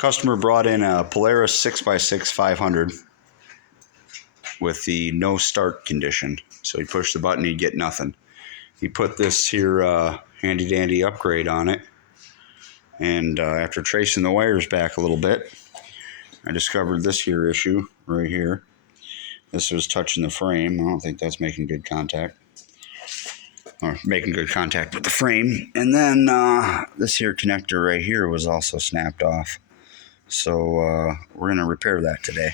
Customer brought in a Polaris 6x6 500 with the no start condition. So he pushed the button, he'd get nothing. He put this here handy dandy upgrade on it. And after tracing the wires back a little bit, I discovered this here issue right here. This was touching the frame. I don't think that's making good contact. Or making good contact with the frame. And then this here connector right here was also snapped off. So we're going to repair that today.